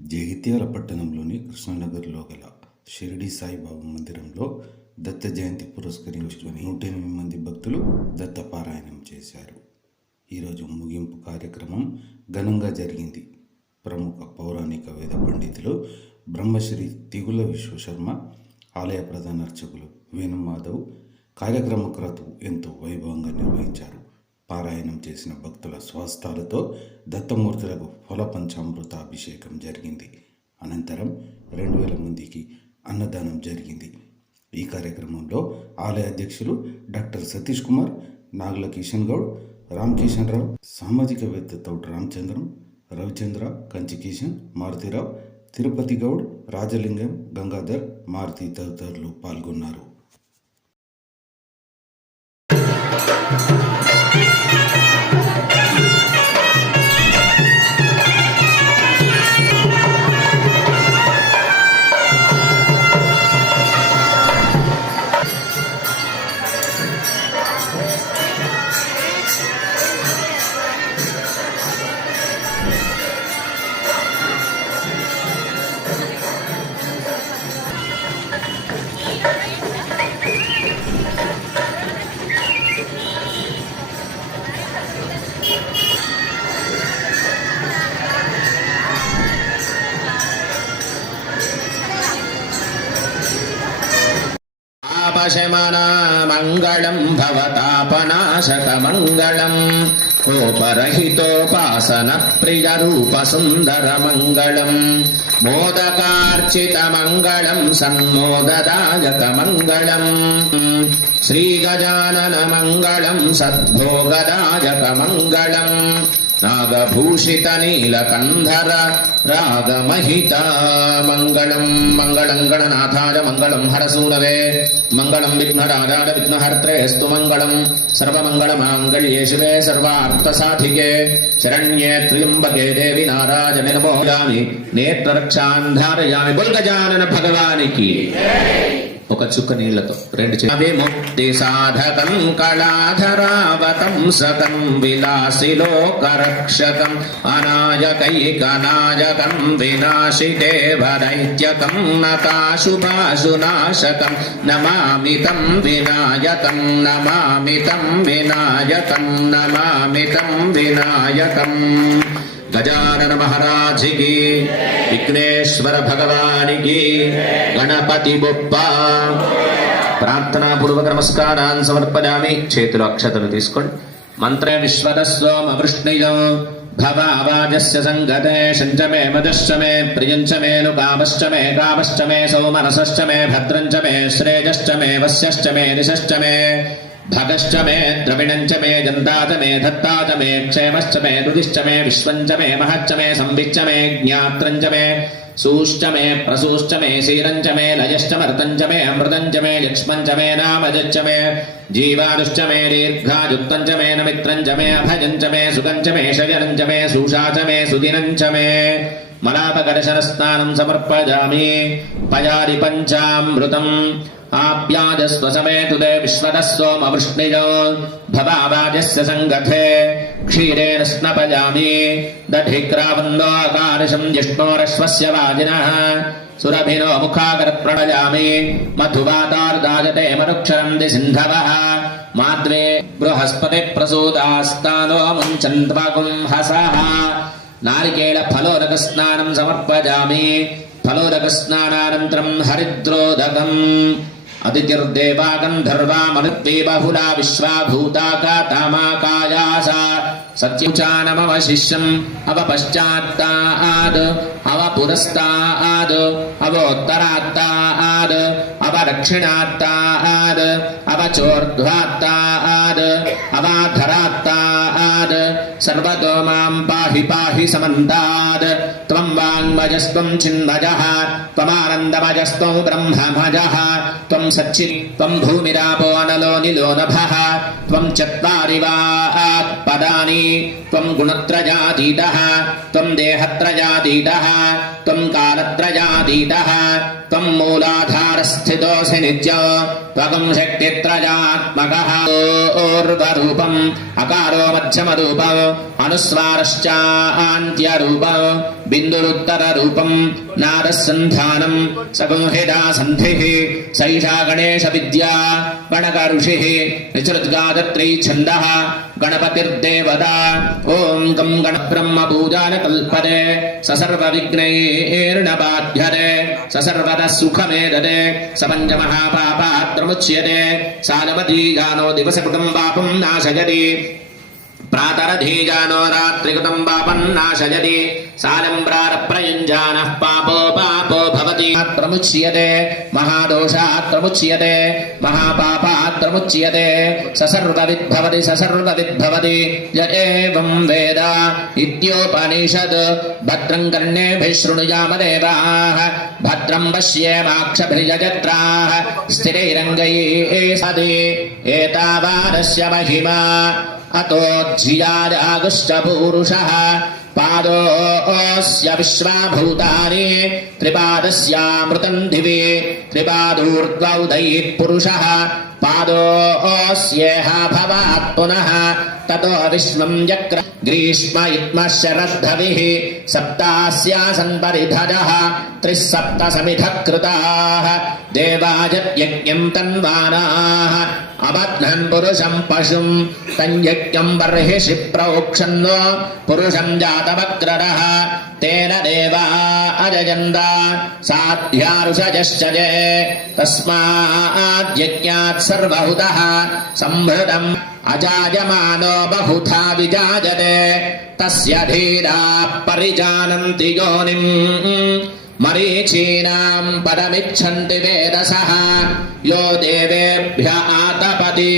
జగిత్యాల పట్టణంలోని కృష్ణానగర్లో గల షిరిడి సాయిబాబా మందిరంలో దత్త జయంతి పురస్కరించుకొని నూట ఎనిమిది మంది భక్తులు దత్తపారాయణం చేశారు. ఈరోజు ముగింపు కార్యక్రమం ఘనంగా జరిగింది. ప్రముఖ పౌరాణిక వేద పండితులు బ్రహ్మశ్రీ తిగుల విశ్వశర్మ ఆలయ ప్రధాన అర్చకులు వేణుమాధవ్ కార్యక్రమకర్తలు ఎంతో వైభవంగా నిర్వహించారు. పారాయణం చేసిన భక్తుల స్వస్థాలతో దత్తమూర్తులకు ఫల పంచామృత అభిషేకం జరిగింది. అనంతరం రెండు వేల మందికి అన్నదానం జరిగింది. ఈ కార్యక్రమంలో ఆలయ అధ్యక్షులు డాక్టర్ సతీష్ కుమార్ నాగుల కిషన్ గౌడ్ రామ్ కిషన్ రావు సామాజికవేత్త తౌటి రామచంద్రం రవిచంద్ర కంచి కిషన్ మారుతిరావు తిరుపతి గౌడ్ రాజలింగం గంగాధర్ మారుతి తదితరులు పాల్గొన్నారు. ప్రకాశమానా మంగళం భవతాపనాశకమంగళం. కోపరహితోపాసన ప్రియరూపసుందరమంగళం మోదకార్చితమంగళం సన్మోదదాయకమంగళం. శ్రీగజాననమంగళం సద్భోగదాయకమంగళం. नादभूषितनीलकन्धर रागमहिता मङ्गलम् मङ्गलम् गणनाथाय मङ्गलम् हरसूरवे मङ्गलम् विघ्नराजाय विघ्नहर्त्रे स्तु मङ्गलम् सर्वमङ्गलमाङ्गल्ये शिवे सर्वार्थसाधिके शरण्ये त्र्यम्बके देवि नारायण नमोयामि नेत्ररक्षान् धारयामि बोल्गजानन भगवानिकी ఒక చుక్క నీళ్ళతో రెండు చే- విముక్తి సాధకం కళాధరావతం సతం విలాసి లోకరక్షకం అనాయకైకనాయకం వినాశితే వరైత్యకం నతాశుభాశునాశకం నమామి తం వినాయకం నమామితం వినాయకం నమామితం వినాయకం గజానన మహారాజికి విఘ్నేశ్వర భగవానికి గణపతి బొప్ప. ప్రార్థనా పూర్వక నమస్కారాన్ని సమర్పయామి చేతులు అక్షతలు తీసుకోండి. మంత్ర విశ్వదస్వమ వృష్ణియం భవ అవాజస్య సంగతే శంచ మే మదశ్చ మే ప్రియంచ మేను కామశ్చ మే కామశ్చ మే సౌమనసశ్చ మే భద్రంచ మే శ్రేయశ్చ మే వశ్యశ్చ మే దిశశ్చ మే. భగశ్చ మే ద్రవిణం చ మే జంతాచ మే దత్తాచ మే క్షేమశ్చ మే రుదిశ్చ మే విశ్వం చ మే మహచ్చ మే సంవిచ్చ మే జ్ఞాత్రం చ మే సూశ్చ మే ప్రసూశ్చ మే శీరం చ మే లయశ్చ మర్తం చ మే అమృతం చ మే లక్ష్మం చ మే నామజచ్చ మే జీవానుశ్చ మే దీర్ఘాయుక్తం చ మే నమిత్రం చ మే అభజంచ మే సుఖం చ మే శయనంచ మే సూషా చ మే సుదినం చ మే మలాపకర్షణ స్నానం సమర్పజామి పయారి పంచామృతం ఆప్యాజస్వ సమేతుదే విశ్వదస్వమవృష్ణిజో భవావాజస్య సంగతే క్షీరేణ స్నపయామి దధిక్రావన్నోకార్షం జిష్ణోరశ్వస్య వాజినः సురభినో ముఖాకరత్ ప్రణయామి మధువాతార్దాజతే మనుక్షరంది సింధవः మాద్రే బృహస్పతి ప్రసూతాస్తానో ముంచన్త్వగుం హసः నారికేళ ఫలోదక స్నానం సమర్పయామి ఫలోదక స్నానానంతరం హరిద్రోదకం అతిథిర్దేవా గంధర్వా మనుద్వే బహుళా విశ్వాభూతాకాతామాకాయాస సత్యుచానమవ శిష్యం అవ పశ్చాత్తాద్ అవ పురస్తాద్ అవోత్తరాత్తాద్ समन्ताद् सर्वतो मां पाहि पाहि समन्ताद् त्वं वाङ्मजस्त्वं चिन्मजः त्वमानन्दमजस्त्वं ब्रह्ममजः त्वं सच्चिन् त्वं भूमिरापो नलो निलो नभः त्वं चत्वारि वा पदानि त्वं गुणत्रजातीतः त्वं देहत्रजातीतः त्वं कालत्रजातीतः మూలాధారస్థితోసి నిత్యో త్వగం శక్తిత్రజాత్మక ఊర్ధరూపం అకారో మధ్యమరూపం అనుస్వారశ్చాంత్యరూపం. बिन्दुरुत्तररूपम् नादसन्धानम् सगंहिता सन्धिः सैषा गणेशविद्या गणकऋषिः निसृद्गादत्री छन्दः गणपतिर्देवता ॐ गं गणब्रह्मपूजान कल्पते स सर्वविघ्नैर्न बाध्यते स सर्वतः सुखमेदते स पञ्चमहापापात्रमुच्यते सालमतीजानो दिवसकृतं पापं नाशयति प्रातरधीजानो रात्रिकृतं पापं नाशयति सालम्ब्रारप्रयुञ्जानः पापो पापो भवति प्रमुच्यते महादोषात् प्रमुच्यते महापापात् प्रमुच्यते स सर्वविद्भवति स सर्वविद्भवति य एवं वेद इत्योपनिषद् भद्रं कर्णेभिः शृणुयाम देवाः भद्रं पश्येमाक्षभिर्यजत्राः स्थिरैरङ्गैः सति एतावादस्य महिमा अतो धियाजागुश्चपूरुषः पादोऽस्य विश्वाभूतानि त्रिपादस्यामृतम् दिवि त्रिपादूर्ध्वौदैः पुरुषः पादोऽस्येह भवात् पुनः ततो विश्वम् चक्र గ్రీష్మ ఇద్మ శరద్ధవి సప్తాస్యాసన్ పరిధజ త్రిస్ సప్త సమిధ కృతా దేవాజయజ్ఞం తన్వానా అబధ్నన్ పురుషం పశుం తన్యజ్ఞం బర్హిషి ప్రోక్షన్నో పురుషం జాతవక్రరః तेन देवा अजयन्त साध्यारुषजश्च ये तस्माद्यज्ञात् सर्वहुतः सम्भृतम् अजायमानो बहुधा विजायते तस्य धीरा परिजानन्ति योनिम् मरीचीनाम् पदमिच्छन्ति वेदसः यो देवेभ्य आतपति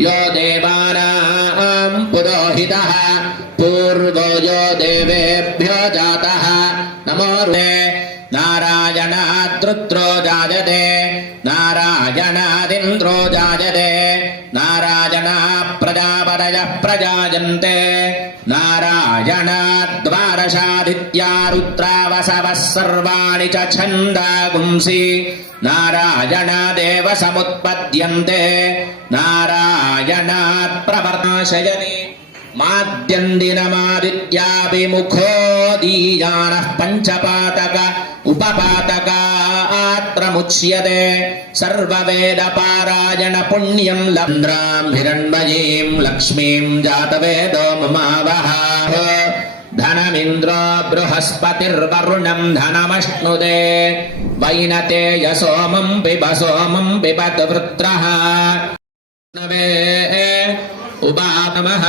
यो देवानाम् पुरोहितः पूर्वो यो देवेभ्यो नारायणाद्रुद्रो जायते नारायणादिन्द्रो जायते नारायणा प्रजापदयः प्रजायन्ते नारायणाद्वारशादित्या रुद्रावसवः सर्वाणि च छन्दागुंसि नारायणादेव समुत्पद्यन्ते नारायणात् प्रवर्णाशयनि माद्यन्दिनमादित्याभिमुखो दीयानः पञ्चपातक उपपातकात् प्रमुच्यते सर्ववेदपारायण पुण्यम् लन्द्राम् हिरण्मयीम् लक्ष्मीम् जातवेदो ममावः धनमिन्द्रो बृहस्पतिर्वरुणम् धनमश्नुदे वैनते यसोमम् पिब सोमम् पिबत वृत्रः नवे उपानमः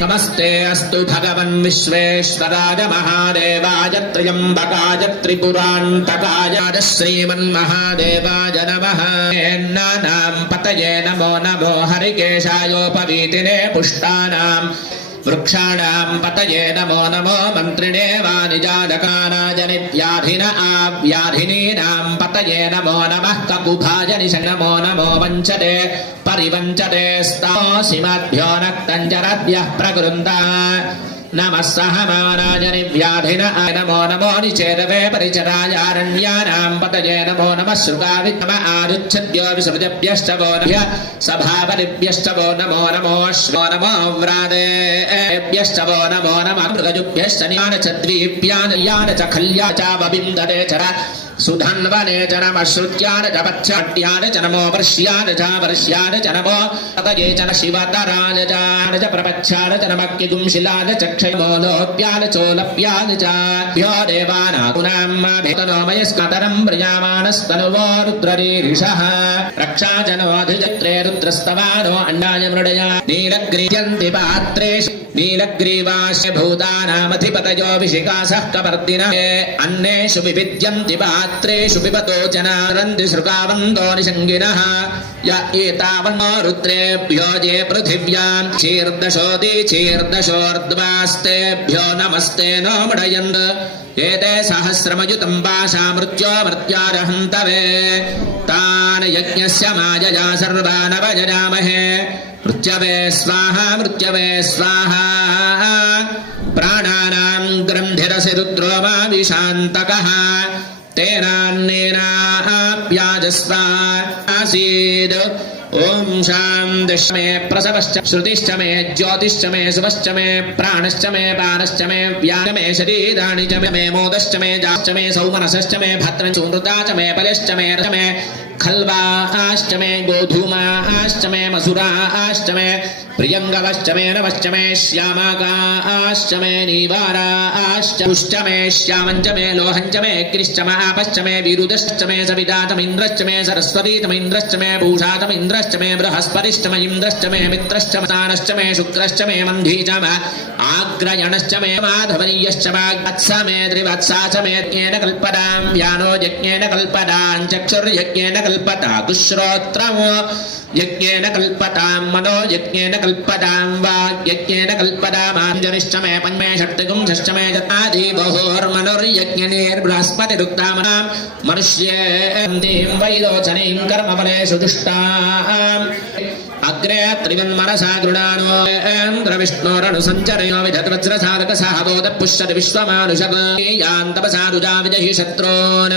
नमस्ते अस्तु भगवन् विश्वेश्वराय महादेवाय त्र्यम्बकाय त्रिपुरान्तकाय श्रीमन्महादेवाय नमः नानाम् पतये नमो नमो हरिकेशायोपवीतिने पुष्टानाम् वृक्षाणाम् पतये नमो नमो मन्त्रिणे वानिजानकानाय नित्याधिन आव्याधिनीनाम् पतये नमो नमः ककुभाय निश नमो नमो वञ्चते परिवञ्चते स्तोऽसिमभ्यो नक्तञ्जरद्यः प्रकृन्ता नमः सहमानाय निव्याधिन आय नमो नमो निचेदवे परिचरायारण्यानाम् पतये नमो नमः शृगावित्तम आरुच्छद्यो विसृजभ्यश्च वो नभ्य सभापतिभ्यश्च वो नमो नमो श्वो नमो व्रादेभ्यश्च वो नमो नमः मृगजुभ्यश्च नियान च द्वीप्यान यान च खल्या च वविन्दते चर సుధన్వనే జనమశ్రుత్యాన జపచ్చాడ్యాన జనమో వర్ష్యాన అన్నేషు వివిద్యంతి పాత్ర రాత్రేషు పిబతో జనారంది శృగావంతో నిషంగిన ఏతావన్మారుత్రేభ్యో జే పృథివ్యాం చీర్దశోది చీర్దశోర్ద్వాస్తేభ్యో నమస్తే నో మడయంద్ ఏతే సహస్రమయుతం పాశా మృత్యో మృత్యారహంతవే తాన్ యజ్ఞస్య మాయయా సర్వానవజనామహే మృత్యవే స్వాహ మృత్యవే స్వాహ ప్రాణానాం గ్రంథిరసి రుద్రో మా విశాంతకః स्वाहा मृत्यवे स्वाहा प्राणानाम् ग्रन्थिरसि रुद्रो मा विशान्तकः तेनान्नेनाप्याजस्व आसीत् ॐ शान्तिश्च मे प्रसवश्च श्रुतिश्च मे ज्योतिश्च मे शुभश्च मे प्राणश्च मे पानश्च मे व्यान मे शरीराणि च मे मोदश्च मे जाश्च मे सौमनसश्च मे भद्रं सुमृता च मे बलिश्च मे रथ मे खल्वाश्च मे गोधूमाश्च मे मसुराश्च मे ప్రియంగవశ్చమేన వశ్చమే శ్యామాకాశ్చమే నీవారాశ్చుష్టమే శ్యామంచమే లోహంచమే అగ్నిశ్చమహాపశ్చమే విరుదశ్చమే సవిదాతమింద్రశ్చమే సరస్వతీతమింద్రశ్చమే భూషాతమింద్రశ్చమే బృహస్పతిష్టమ ఇంద్రశ్చమే మిత్రశ్చమతానశ్చమే శుక్రశ్చమే మంధీచమ ఆగ్రయణశ్చమే మాధవనీయశ్చమాత్సమే త్రివత్సాచమేజ్ఞేన కల్పదాం యానో యజ్ఞేన కల్పదాం చక్షుర్యజ్ఞేన కల్పతా కుశ్రోత్రమో యజ్ఞేన కల్పతాం మనో యజ్ఞేన मे शुक्रश्च मे मन्धी च म आग्रयणश्च मे माधवनीयश्च वाग्वत्स मे त्रिवत्सा च मे यज्ञेन कल्पदां यानो यज्ञेन कल्पदां चक्षुर्यज्ञेन कल्पता कुश्रोत्रमो यज्ञेन कल्पतां मनो यज्ञेन कल्पतां वाग्यज्ञेन कल्पदामाञ्जनिश्च मे पञ्चमे षट्कुंशश्च मे जतादि बहोर्मनुर्यज्ञनेर्बृहस्पतिरुक्तामनां मनुष्येन्दीं वैरोचनीं कर्मफलेषु दुष्टाम् अग्रे त्रिवन्मनसा गृणानोन्द्रविष्णोरनुसञ्चरयो विधद्वज्रसाधकसहबोध पुष्यति विश्वमानुषग यान्तपसा रुजा विजहि शत्रून्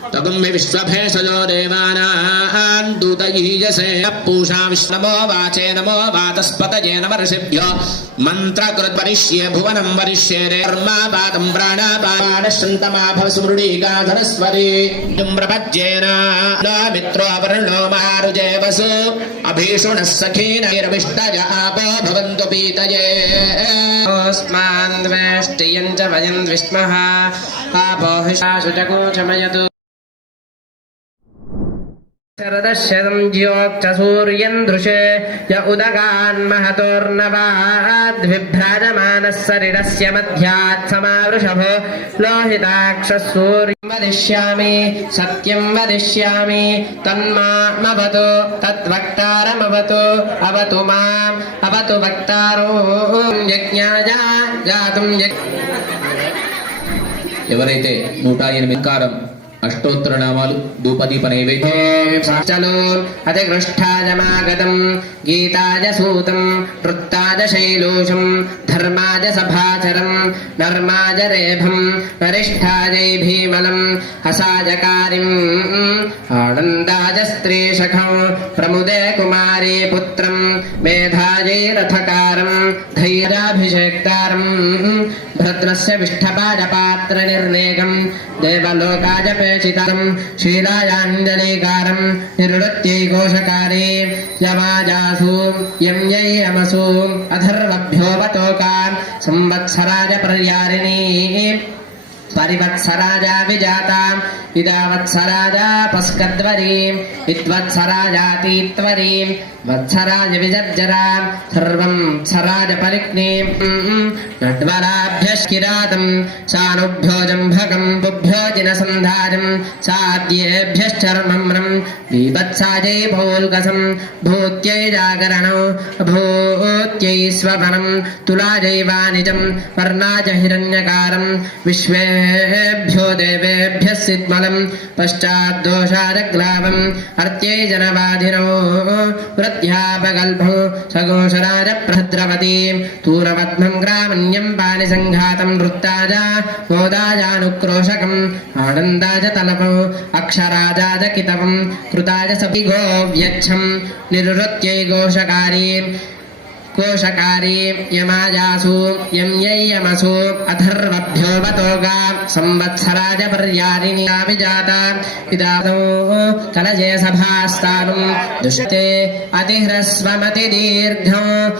तगुम्भि विश्वभे सजो पूषा विष्णवो वाचे नमो वातस्पतये नमर्षिभ्यो मन्त्रकृद्वरिष्ये भुवनं वरिष्ये मित्रो वर्णो मारुजेवसु। अभीषुणः सखीनैर्विष्टज आपो भवन्तु पीतये। वयं द्विष्मः शरदशतं ज्योक्षसूर्यं दृशे य उदगान्महतोर्नवाद्विभ्राजमानः सरिरस्य मध्यात् समावृषभो लोहिताक्षसूर्यं वदिष्यामि सत्यं वदिष्यामि तन्मामवतु तद्वक्तारमवतु अवतु माम् अवतु वक्तारो यज्ञाय जातुं यज्ञ ఎవరైతే నూట ఎనిమిది కారం అష్టోత్తర నామాలు ధూపదీప నైవేద్యం. చలో అతిగృష్టాజమాగతం గీతాజ సూతం వృత్తాజ శైలోషం ధర్మాజ సభాచరం నర్మాజ రేభం వరిష్ఠాజై భీమలం హసాజకారిం ఆనందాజ స్త్రీశఖం ప్రముదే కుమారీ పుత్రం మేధాజై రథకారి. धैर्याभिषेक्तारम् भद्रस्य विष्ठपादपात्रनिर्णेकम् देवलोकाजपेक्षितम् शीलायाञ्जलिकारम् निर्वृत्यै घोषकारे यमाजासु यं यै यमसु संवत्सराज परिवत्सराजा विजाताम् इदावत्सराजा इत्वत्सराजा इद्वत्सराजातीत्वरीम् वत्सराज विजर्जराम् सर्वं सराज परिग्नीम् नड्वराभ्यश्किरातम् सानुभ्यो जम्भकम् बुभ्यो जिनसन्धाजम् साद्येभ्यश्चर्मम्रम् भोल्गसं भौल्कसम्, भूत्यै जागरणौ, भूत्यै स्वपनम्, तुलाजैवानिजम् वर्णाज हिरण्यकारम् विश्वे హిరణ్యకారం విశ్వేభ్యో దేవేభ్యः సిద్మలం పశ్చాద్దోషాజగ్లావం అర్త్యై జనబాధినో వృద్ధ్యాపగల్భం సఘోషరాజ ప్రభద్రవతీ తూరపద్మం గ్రామణ్యం పాని సంఘాతం వృత్తాజ మోదాజానుక్రోశకం ఆనందాజ తలపం అక్షరాజాజ కితవం కృతాజ సపి कोशकारे यमाजासु यं यै यमसु अथर्वभ्योपतोगा संवत्सराज कलजे सभास्तानुं दुष्टे अतिह्रस्वमति दीर्घम्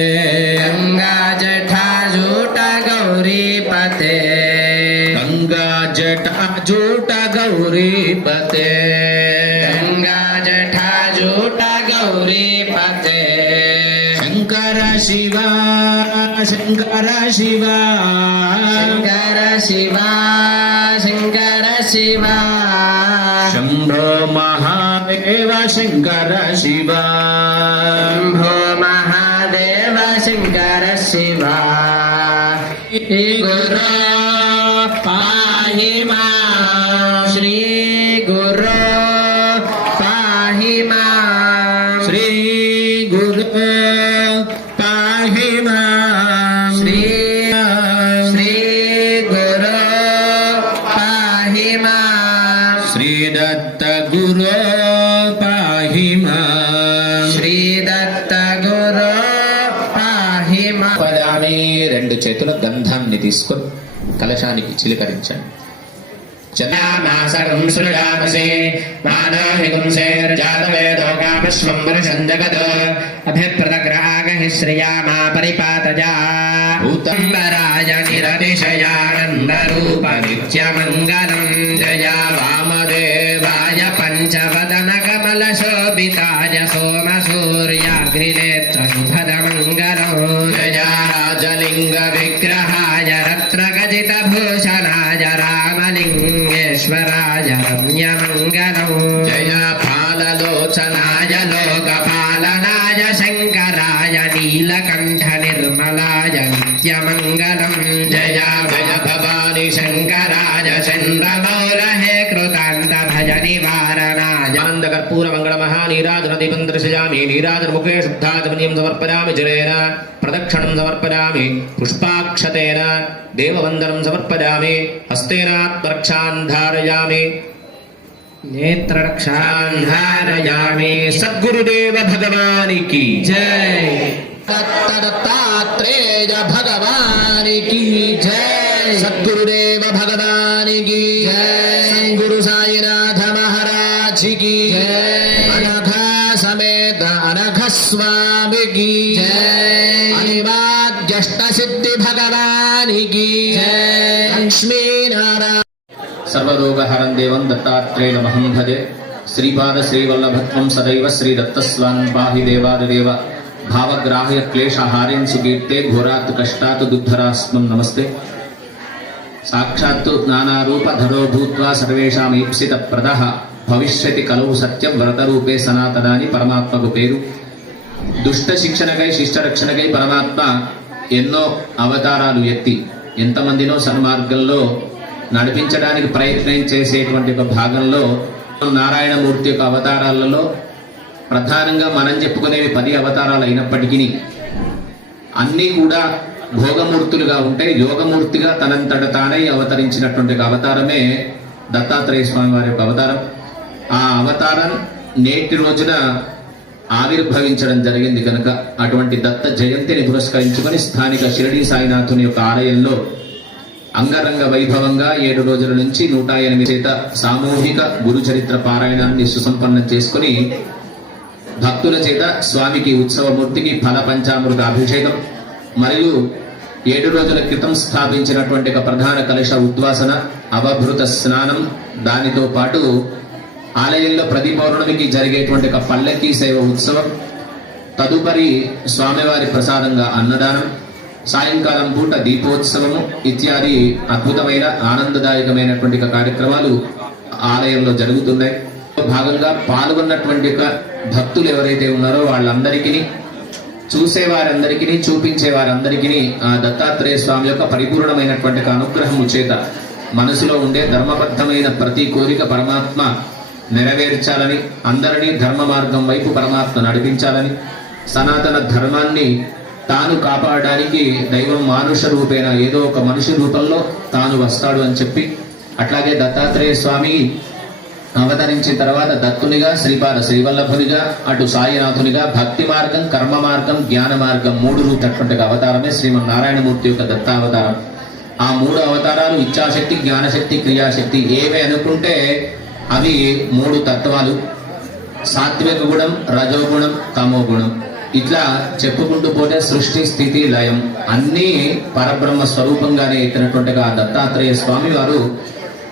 శంకర శివ. శంకర శివ శంకర శివ. శంభో మహాదేవ శంకర శివ. శంభో మహాదేవ శంకర శివ. గురు పాహి మా శ్రీ తీసుకొని కలశానికి చిలకరించండి. మాసకం సృజామసే మానోహిగుంసేర్జాతవేదోకామశ్వం వరుషం జగత్ అభిప్రదగ్రాగహి శ్రియామా పరిపాతజా. భూతంబరాయ నిరతిశయానందరూప నిత్యమంగళం జయా వామదేవాయ పంచవదన కమల శోభితాయ సోమ సూర్యాగ్నినేత్ర రత్నగజిత రామలింగేశ్వరాయ రమ్యమంగళం. జయ పాలలోచనా आनन्दकर्पूरमङ्गलमहानीराजनदीपं दर्शयामि नीराजन्मुखे शुद्धाचमनीयं समर्पयामि जलेन प्रदक्षिणं समर्पयामि पुष्पाक्षतेन देववन्दनं समर्पयामि हस्तेनात्मरक्षान् धारयामि। नेत्ररक्षान् धारयामि। की। जय। दत्तदत्तात्रेय भगवान् की। లక్ష్మీనారాయణ సర్వరోగహరం దేవం దత్తాత్రేయమహం భజే. శ్రీపాద శ్రీవల్లభత్వం సదైవ శ్రీ దత్తస్వాన్ పాహి దేవాదిదేవ. భావగ్రాహ్య క్లేశహారేం సుకీర్తే ఘోరాత్ కష్టాత్ దుద్ధరాస్మం నమస్తే. సాక్షాత్తు నానారూపధరో భూత్వా సర్వేషాం ఈప్సిత ప్రదః. భవిష్యతి కలవు సత్యం వ్రతరూపే సనాతనాని పరమాత్మకు పేరు. దుష్ట శిక్షణకై శిష్ట రక్షణకై పరమాత్మ ఎన్నో అవతారాలు ఎత్తి. ఎంతమందినో సన్మార్గంలో నడిపించడానికి ప్రయత్నం చేసేటువంటి ఒక భాగంలో నారాయణమూర్తి యొక్క అవతారాలలో ప్రధానంగా మనం చెప్పుకునేవి పది అవతారాలు అయినప్పటికీ అన్నీ కూడా భోగమూర్తులుగా ఉంటే యోగమూర్తిగా తనంతట తానై అవతరించినటువంటి అవతారమే దత్తాత్రేయ స్వామి వారి యొక్క అవతారం. ఆ అవతారం నేటి రోజున ఆవిర్భవించడం జరిగింది కనుక అటువంటి దత్త జయంతిని పురస్కరించుకొని స్థానిక షిరడి సాయినాథుని యొక్క ఆలయంలో అంగరంగ వైభవంగా ఏడు రోజుల నుంచి నూట ఎనిమిది చేత సామూహిక గురు చరిత్ర పారాయణాన్ని సుసంపన్నం చేసుకుని భక్తుల చేత స్వామికి ఉత్సవమూర్తికి ఫల పంచామృత అభిషేకం మరియు ఏడు రోజుల క్రితం స్థాపించినటువంటి ఒక ప్రధాన కలశ ఉద్వాసన అవభృత స్నానం దానితో పాటు ఆలయంలో ప్రతి పౌర్ణమికి జరిగేటువంటి ఒక పల్లెకి సేవ ఉత్సవం. తదుపరి స్వామివారి ప్రసాదంగా అన్నదానం. సాయంకాలం పూట దీపోత్సవము. ఇత్యాది అద్భుతమైన ఆనందదాయకమైనటువంటి కార్యక్రమాలు ఆలయంలో జరుగుతున్నాయి. భాగంగా పాల్గొన్నటువంటి భక్తులు ఎవరైతే ఉన్నారో వాళ్ళందరికీ చూసే వారందరికీ చూపించే వారందరికీ ఆ దత్తాత్రేయ స్వామి యొక్క పరిపూర్ణమైనటువంటి అనుగ్రహము చేత మనసులో ఉండే ధర్మబద్ధమైన ప్రతి కోరిక పరమాత్మ నెరవేర్చాలని అందరినీ ధర్మ మార్గం వైపు పరమాత్మ నడిపించాలని సనాతన ధర్మాన్ని తాను కాపాడడానికి దైవం మానుష రూపేణ ఏదో ఒక మనిషి రూపంలో తాను వస్తాడు అని చెప్పి అట్లాగే దత్తాత్రేయ స్వామి అవతరించిన తర్వాత దత్తునిగా శ్రీపాద శ్రీవల్లభునిగా అటు సాయినాథునిగా భక్తి మార్గం కర్మ మార్గం జ్ఞాన మార్గం మూడు రూపటువంటి అవతారమే శ్రీమన్నారాయణమూర్తి యొక్క దత్తావతారం. ఆ మూడు అవతారాలు ఇచ్ఛాశక్తి జ్ఞానశక్తి క్రియాశక్తి ఏవి అనుకుంటే అవి మూడు తత్వాలు. సాత్విక గుణం రజోగుణం తమోగుణం. ఇట్లా చెప్పుకుంటూ పోతే సృష్టి స్థితి లయం అన్నీ పరబ్రహ్మ స్వరూపంగానే ఎత్తినటువంటి ఆ దత్తాత్రేయ స్వామి వారు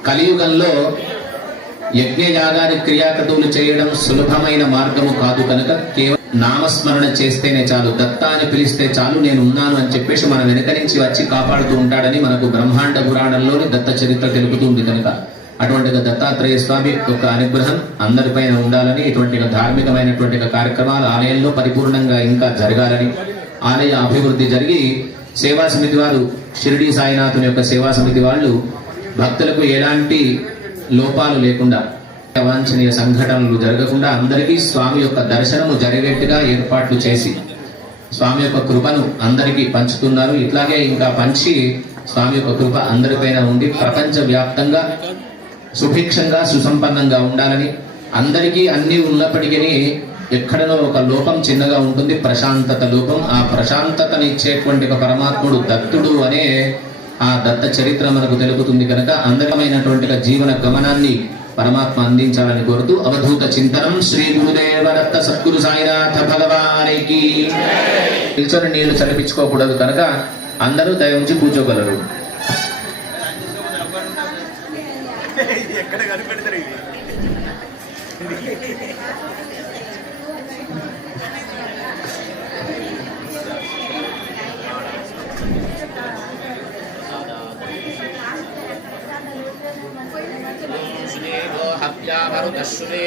కలియుగంలో యజ్ఞయాగాది క్రియాకటువులు చేయడం సులభమైన మార్గము కాదు కనుక కేవలం నామస్మరణ చేస్తేనే చాలు దత్త అని పిలిస్తే చాలు నేను ఉన్నాను అని చెప్పేసి మన వెనక నుంచి వచ్చి కాపాడుతూ ఉంటాడని మనకు బ్రహ్మాండ పురాణంలోని దత్త చరిత్ర తెలుపుతుంది కనుక. అటువంటి దత్తాత్రేయ స్వామి యొక్క అనుగ్రహం అందరిపైన ఉండాలని ఇటువంటి ధార్మికమైనటువంటి కార్యక్రమాలు ఆలయంలో పరిపూర్ణంగా ఇంకా జరగాలని ఆలయ అభివృద్ధి జరిగి సేవా సమితి వారు షిరిడి సాయినాథుని యొక్క సేవా సమితి వాళ్ళు భక్తులకు ఎలాంటి లోపాలు లేకుండా అవాంఛనీయ సంఘటనలు జరగకుండా అందరికీ స్వామి యొక్క దర్శనము జరిగేట్టుగా ఏర్పాట్లు చేసి స్వామి యొక్క కృపను అందరికీ పంచుతున్నారు. ఇట్లాగే ఇంకా పంచి స్వామి యొక్క కృప అందరిపైన ఉండి ప్రపంచ వ్యాప్తంగా సుభిక్షంగా సుసంపన్నంగా ఉండాలని అందరికీ అన్ని ఉన్నప్పటికీ ఎక్కడనో ఒక లోపం చిన్నగా ఉంటుంది ప్రశాంతత లోపం. ఆ ప్రశాంతతని ఇచ్చేటువంటి ఒక పరమాత్ముడు దత్తుడు అనే ఆ దత్త చరిత్ర మనకు తెలుపుతుంది కనుక అందమైనటువంటి జీవన గమనాన్ని పరమాత్మ అందించాలని కోరుతూ అవధూత చింతనం శ్రీ గురుదేవ దత్త సద్గురు సాయినాథ భగవానికి నిల్చొని నీళ్ళు చలిపించుకోకూడదు కనుక అందరూ దయ ఉంచి కూర్చోగలరు హత్యామరుతశ్రునే